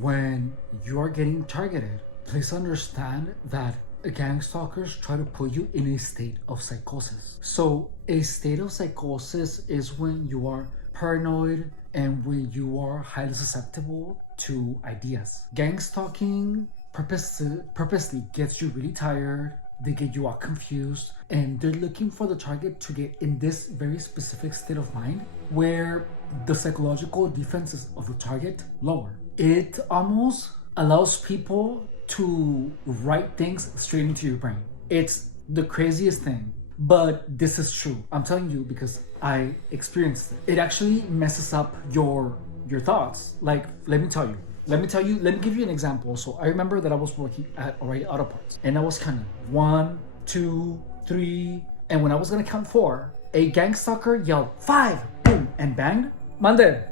when you are getting targeted, please understand that gang stalkers try to put you in a state of psychosis. So a state of psychosis is when you are paranoid and when you are highly susceptible to ideas. Gang stalking purposely gets you really tired. They get you all confused, and they're looking for the target to get in this very specific state of mind where the psychological defenses of the target lower. It almost allows people to write things straight into your brain. It's the craziest thing, but this is true. I'm telling you because I experienced it. It actually messes up your thoughts. Like, let me give you an example. So I remember that I was working at O'Reilly Auto Parts, and I was counting 1, 2, 3, and when I was gonna count 4, a gang stalker yelled 5, boom, and banged. Mande.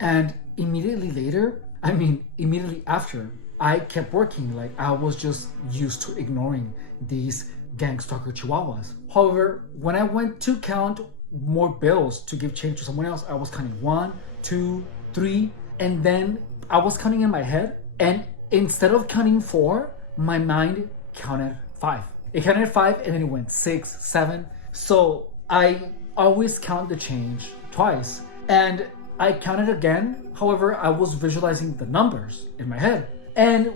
And immediately after, I kept working. Like, I was just used to ignoring these gang stalker chihuahuas. However, when I went to count more bills to give change to someone else, I was counting 1, 2, 3, and then I was counting in my head, and instead of counting 4, my mind counted 5. It counted 5, and then it went 6, 7. So I always count the change twice, and I counted again. However, I was visualizing the numbers in my head, and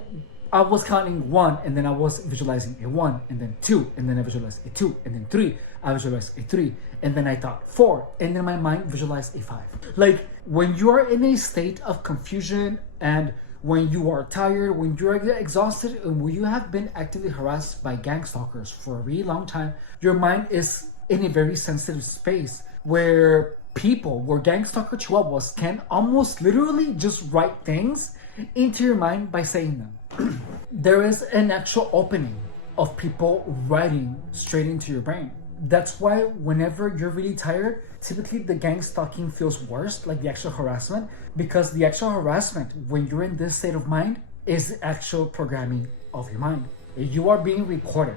I was counting 1, and then I was visualizing a 1, and then 2, and then I visualized a 2, and then 3. I visualized a 3, and then I thought 4, and then my mind visualized a 5. Like, when you are in a state of confusion, and when you are tired, when you are exhausted, and when you have been actively harassed by gang stalkers for a really long time, your mind is in a very sensitive space where gang stalker chihuahuas can almost literally just write things into your mind by saying them. There is an actual opening of people writing straight into your brain. That's why whenever you're really tired, typically the gang stalking feels worse, like the actual harassment, because the actual harassment, when you're in this state of mind, is actual programming of your mind. You are being recorded.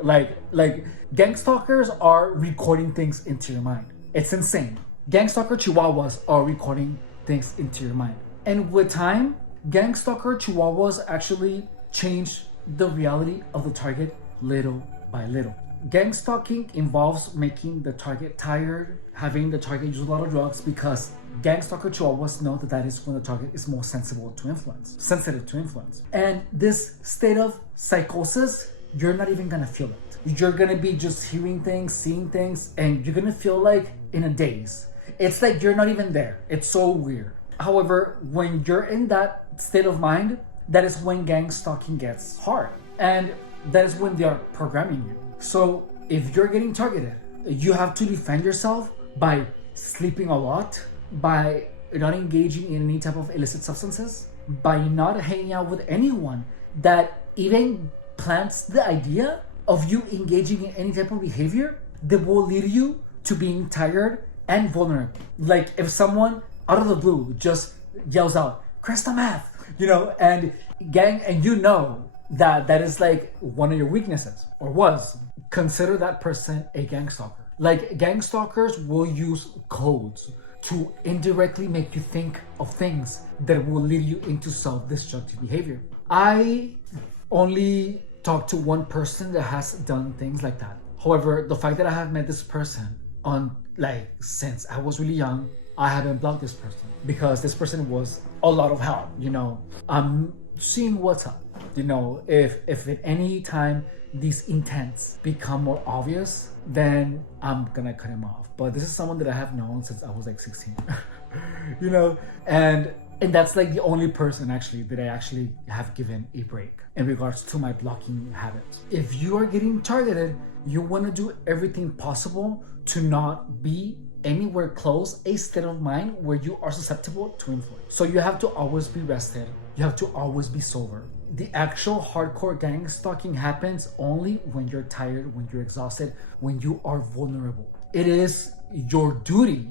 like gang stalkers are recording things into your mind. It's insane. Gang stalker chihuahuas are recording things into your mind. And with time, gang stalker chihuahuas actually change the reality of the target little by little. Gang stalking involves making the target tired, having the target use a lot of drugs, because gang stalker chihuahuas know that is when the target is more sensitive to influence. And this state of psychosis, you're not even gonna feel it. You're gonna be just hearing things, seeing things, and you're gonna feel like in a daze. It's like you're not even there. It's so weird. However, when you're in that state of mind, that is when gang stalking gets hard, and that is when they are programming you. So if you're getting targeted, you have to defend yourself by sleeping a lot, by not engaging in any type of illicit substances, by not hanging out with anyone that even plants the idea of you engaging in any type of behavior that will lead you to being tired and vulnerable. Like if someone out of the blue just yells out, crystal meth, and you know that is like one of your weaknesses, or was, consider that person a gang stalker. Like, gang stalkers will use codes to indirectly make you think of things that will lead you into self-destructive behavior. I only talked to one person that has done things like that. However, the fact that I have met this person since I was really young, I haven't blocked this person because this person was a lot of help. I'm seeing what's up. If at any time these intents become more obvious, then I'm gonna cut him off. But this is someone that I have known since I was 16. And that's like the only person actually that I actually have given a break in regards to my blocking habits. If you are getting targeted, you want to do everything possible to not be anywhere close a state of mind where you are susceptible to influence. So you have to always be rested. You have to always be sober. The actual hardcore gang stalking happens only when you're tired, when you're exhausted, when you are vulnerable. It is your duty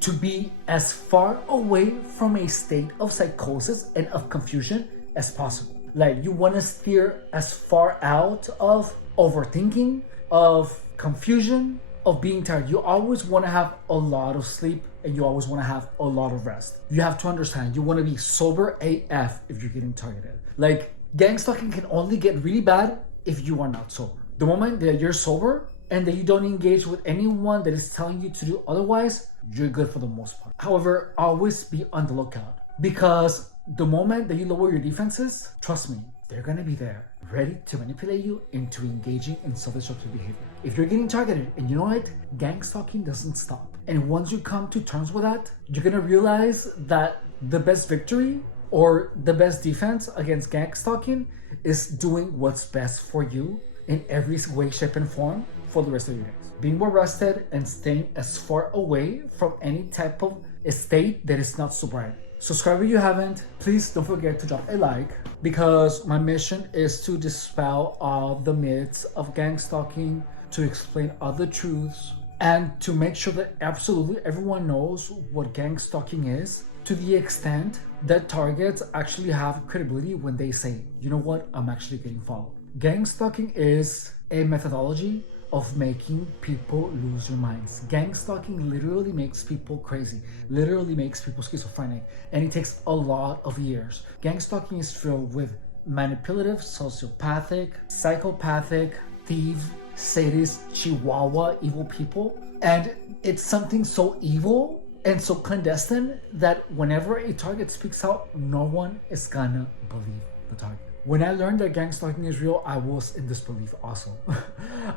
to be as far away from a state of psychosis and of confusion as possible. Like, you want to steer as far out of overthinking, of confusion, of being tired. You always want to have a lot of sleep, and you always want to have a lot of rest. You have to understand, you want to be sober AF if you're getting targeted. Like, gang stalking can only get really bad if you are not sober. The moment that you're sober and that you don't engage with anyone that is telling you to do otherwise, you're good for the most part. However, always be on the lookout, because the moment that you lower your defenses, trust me, they're gonna be there, ready to manipulate you into engaging in self-destructive behavior. If you're getting targeted, and you know it, gang stalking doesn't stop. And once you come to terms with that, you're gonna realize that the best victory or the best defense against gang stalking is doing what's best for you in every way, shape, and form for the rest of your days. Being more rested and staying as far away from any type of state that is not sobriety. Subscribe if you haven't. Please don't forget to drop a like, because my mission is to dispel all the myths of gang stalking, to explain other truths, and to make sure that absolutely everyone knows what gang stalking is, to the extent that targets actually have credibility when they say, you know what, I'm actually getting followed. Gang stalking is a methodology of making people lose their minds. Gang stalking literally makes people crazy, literally makes people schizophrenic, and it takes a lot of years. Gang stalking is filled with manipulative, sociopathic, psychopathic, thief, sadist, Chihuahua, evil people. And it's something so evil and so clandestine that whenever a target speaks out, no one is gonna believe the target. When I learned that gang stalking is real, I was in disbelief also.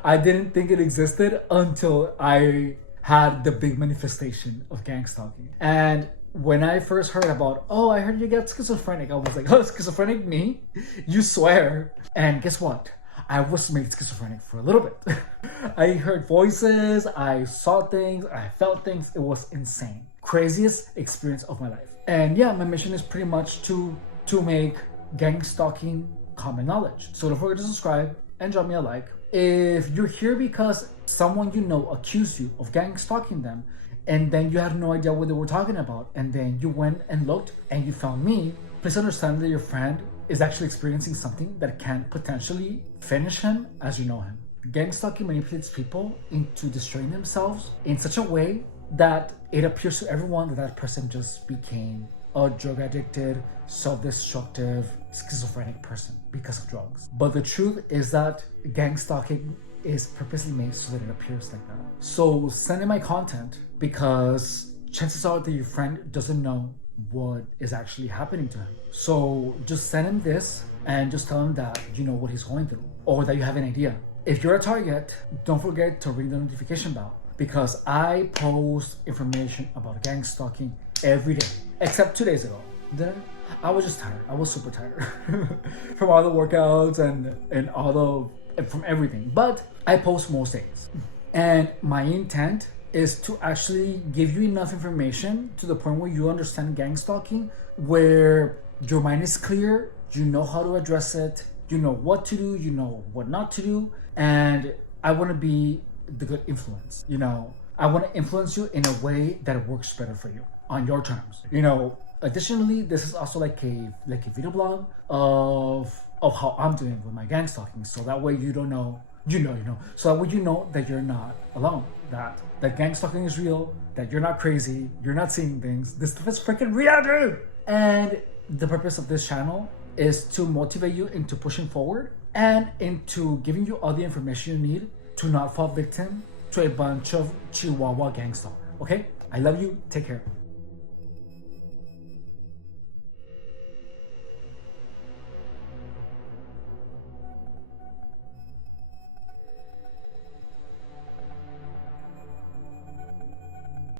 I didn't think it existed until I had the big manifestation of gang stalking. And when I first heard about, oh, I heard you get schizophrenic, I was like, oh, schizophrenic, me? You swear? And guess what? I was made schizophrenic for a little bit. I heard voices, I saw things, I felt things. It was insane. Craziest experience of my life. And yeah, my mission is pretty much to make gang stalking common knowledge. So don't forget to subscribe and drop me a like. If you're here because someone you know accused you of gang stalking them, and then you had no idea what they were talking about, and then you went and looked and you found me, please understand that your friend is actually experiencing something that can potentially finish him as you know him. Gang stalking manipulates people into destroying themselves in such a way that it appears to everyone that that person just became a drug addicted, self-destructive, schizophrenic person because of drugs. But the truth is that gang stalking is purposely made so that it appears like that. So send in my content, because chances are that your friend doesn't know what is actually happening to him. So just send him this and just tell him that you know what he's going through, or that you have an idea. If you're a target, don't forget to ring the notification bell, because I post information about gang stalking every day, except 2 days ago. Then I was just tired. I was super tired from all the workouts and all the from everything. But I post most days, and my intent is to actually give you enough information to the point where you understand gang stalking, where your mind is clear, you know how to address it, you know what to do, you know what not to do, and I want to be the good influence. You know, I want to influence you in a way that works better for you on your terms. You know, additionally, this is also like a video blog of how I'm doing with my gang stalking, so that way you don't know. You know. So that way you know that you're not alone. That gang stalking is real. That you're not crazy. You're not seeing things. This stuff is freaking real, dude. And the purpose of this channel is to motivate you into pushing forward and into giving you all the information you need to not fall victim to a bunch of Chihuahua gang stalkers. Okay? I love you. Take care.